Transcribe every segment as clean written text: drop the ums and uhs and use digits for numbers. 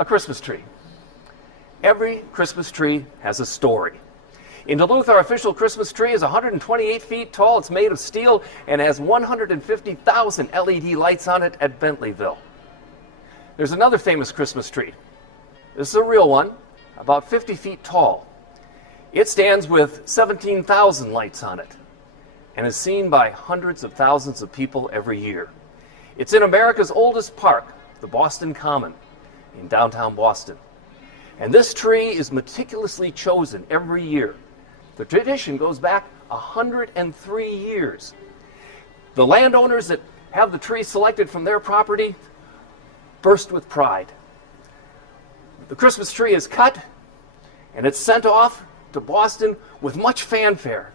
A Christmas tree. Every Christmas tree has a story. In Duluth, our official Christmas tree is 128 feet tall. It's made of steel and has 150,000 LED lights on it at Bentleyville. There's another famous Christmas tree. This is a real one, about 50 feet tall. It stands with 17,000 lights on it and is seen by hundreds of thousands of people every year. It's in America's oldest park, the Boston Common, in downtown Boston. And this tree is meticulously chosen every year. The tradition goes back 103 years. The landowners that have the tree selected from their property burst with pride. The Christmas tree is cut and it's sent off to Boston with much fanfare.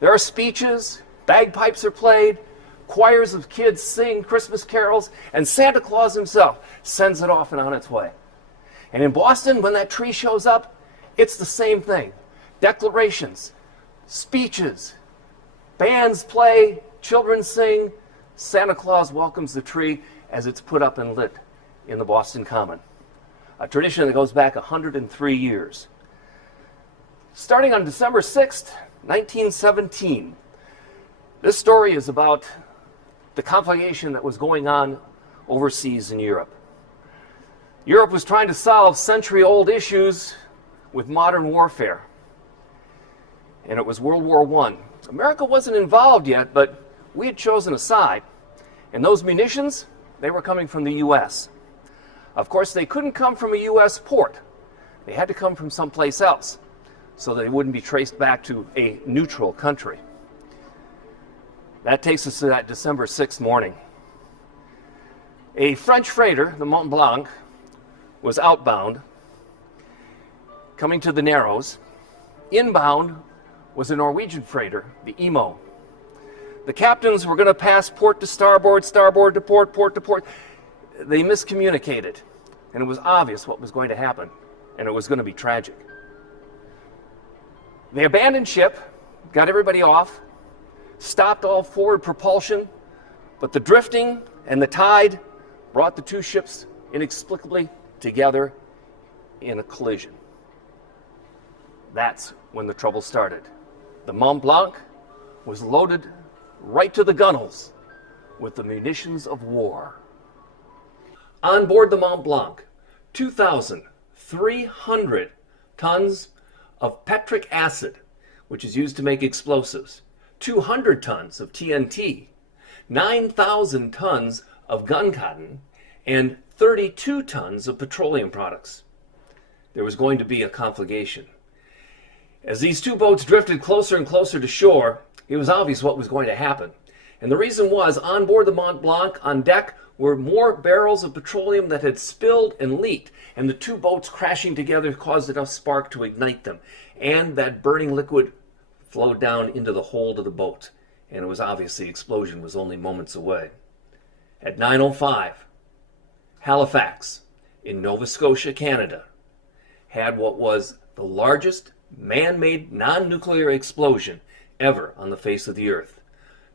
There are speeches, bagpipes are played, choirs of kids sing Christmas carols, and Santa Claus himself sends it off and on its way. And in Boston, when that tree shows up, it's the same thing. Declarations, speeches, bands play, children sing. Santa Claus welcomes the tree as it's put up and lit in the Boston Common. A tradition that goes back 103 years. Starting on December 6th, 1917, this story is about the conflagration that was going on overseas in Europe. Europe was trying to solve century-old issues with modern warfare. And it was World War I. America wasn't involved yet, but we had chosen a side. And those munitions, they were coming from the U.S. Of course, they couldn't come from a U.S. port. They had to come from someplace else, so that they wouldn't be traced back to a neutral country. That takes us to that December 6th morning. A French freighter, the Mont Blanc, was outbound, coming to the Narrows. Inbound was a Norwegian freighter, the Imo. The captains were going to pass port to starboard, starboard to port, port to port. They miscommunicated, and it was obvious what was going to happen, and it was going to be tragic. They abandoned ship, got everybody off, stopped all forward propulsion, but the drifting and the tide brought the two ships inexplicably together in a collision. That's when the trouble started. The Mont Blanc was loaded right to the gunwales with the munitions of war. On board the Mont Blanc, 2,300 tons of petric acid, which is used to make explosives, 200 tons of TNT, 9,000 tons of gun cotton, and 32 tons of petroleum products. There was going to be a conflagration. As these two boats drifted closer and closer to shore, it was obvious what was going to happen. And the reason was, on board the Mont Blanc, on deck, were more barrels of petroleum that had spilled and leaked, and the two boats crashing together caused enough spark to ignite them. And that burning liquid flowed down into the hold of the boat, and it was obvious the explosion was only moments away. At 9:05, Halifax, in Nova Scotia, Canada, had what was the largest man-made non-nuclear explosion ever on the face of the earth.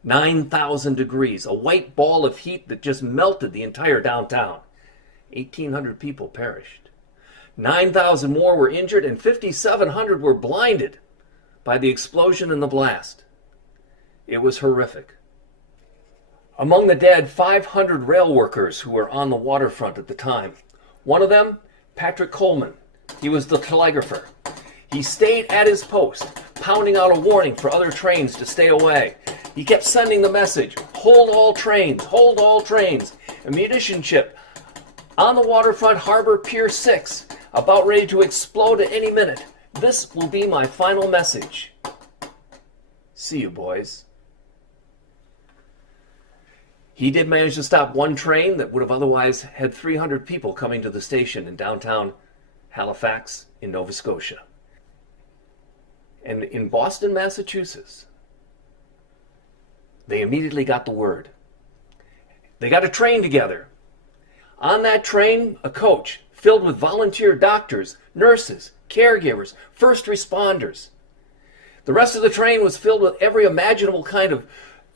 9,000 degrees, a white ball of heat that just melted the entire downtown. 1,800 people perished. 9,000 more were injured, and 5,700 were blinded by the explosion and the blast. It was horrific. Among the dead, 500 rail workers who were on the waterfront at the time. One of them, Patrick Coleman. He was the telegrapher. He stayed at his post, pounding out a warning for other trains to stay away. He kept sending the message, hold all trains, hold all trains. A munition ship on the waterfront harbor Pier 6, about ready to explode at any minute. This will be my final message. See you, boys. He did manage to stop one train that would have otherwise had 300 people coming to the station in downtown Halifax in Nova Scotia. And in Boston, Massachusetts, they immediately got the word. They got a train together. On that train, a coach filled with volunteer doctors, nurses, caregivers, first responders. The rest of the train was filled with every imaginable kind of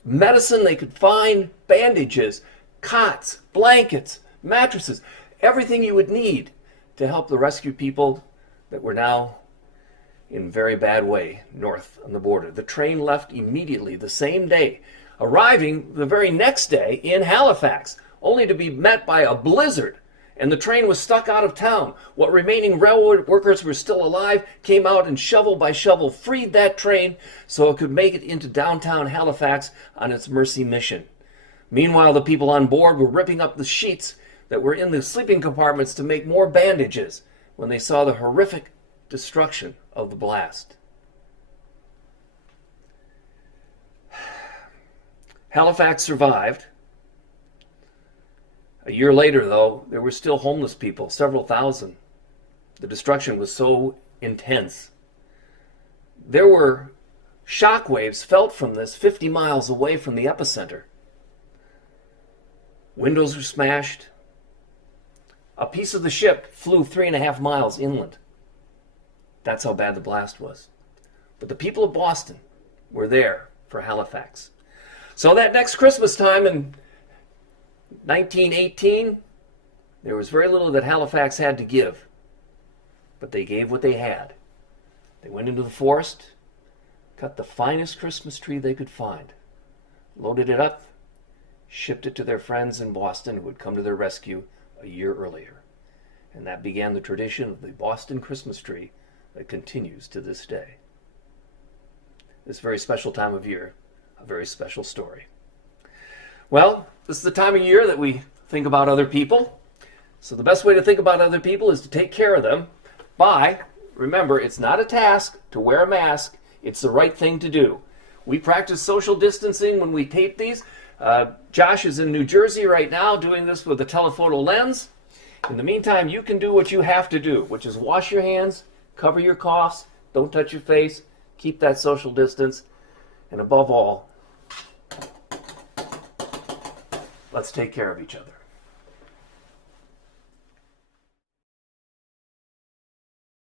medicine they could find, bandages, cots, blankets, mattresses, everything you would need to help the rescue people that were now in very bad way north on the border. The train left immediately the same day, arriving the very next day in Halifax, only to be met by a blizzard, and the train was stuck out of town. What remaining railroad workers were still alive came out and shovel by shovel freed that train so it could make it into downtown Halifax on its mercy mission. Meanwhile, the people on board were ripping up the sheets that were in the sleeping compartments to make more bandages when they saw the horrific destruction of the blast. Halifax survived. A year later, though, there were still homeless people, several thousand. The destruction was so intense. There were shock waves felt from this 50 miles away from the epicenter. Windows were smashed. A piece of the ship flew 3.5 miles inland. That's how bad the blast was. But the people of Boston were there for Halifax. So that next Christmas time in 1918, there was very little that Halifax had to give. But they gave what they had. They went into the forest, cut the finest Christmas tree they could find, loaded it up, shipped it to their friends in Boston who would come to their rescue a year earlier. And that began the tradition of the Boston Christmas tree that continues to this day. This very special time of year, a very special story. Well, this is the time of year that we think about other people. So the best way to think about other people is to take care of them by, remember, it's not a task to wear a mask, it's the right thing to do. We practice social distancing when we tape these. Josh is in New Jersey right now doing this with a telephoto lens. In the meantime, you can do what you have to do, which is wash your hands, cover your coughs, don't touch your face, keep that social distance, and above all, let's take care of each other.